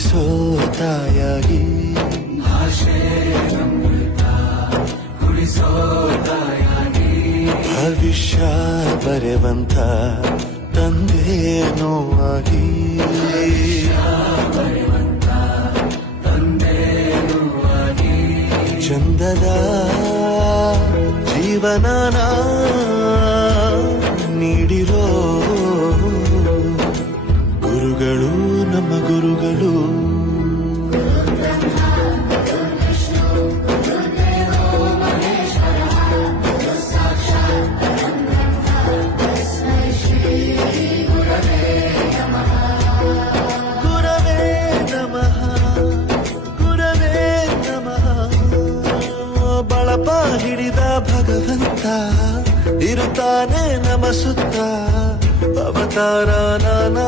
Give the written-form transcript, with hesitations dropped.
ಕುಡಿಸೋ ತಾಯಾಗಿ ಭವಿಷ್ಯ ಬರೆವಂತ ತಂದೇನೋ ಆಗಿ ಚಂದದ ಜೀವನನ ನೀಡಿರೋ ಗುರುಗಳು ನಮ್ಮ ಗುರುಗಳು. ಬಳಪ ಹಿಡಿದ ಭಗವಂತ ಇರುತ್ತಾನೆ ನಮ ಸುತ್ತ ಅವತಾರ ನಾನಾ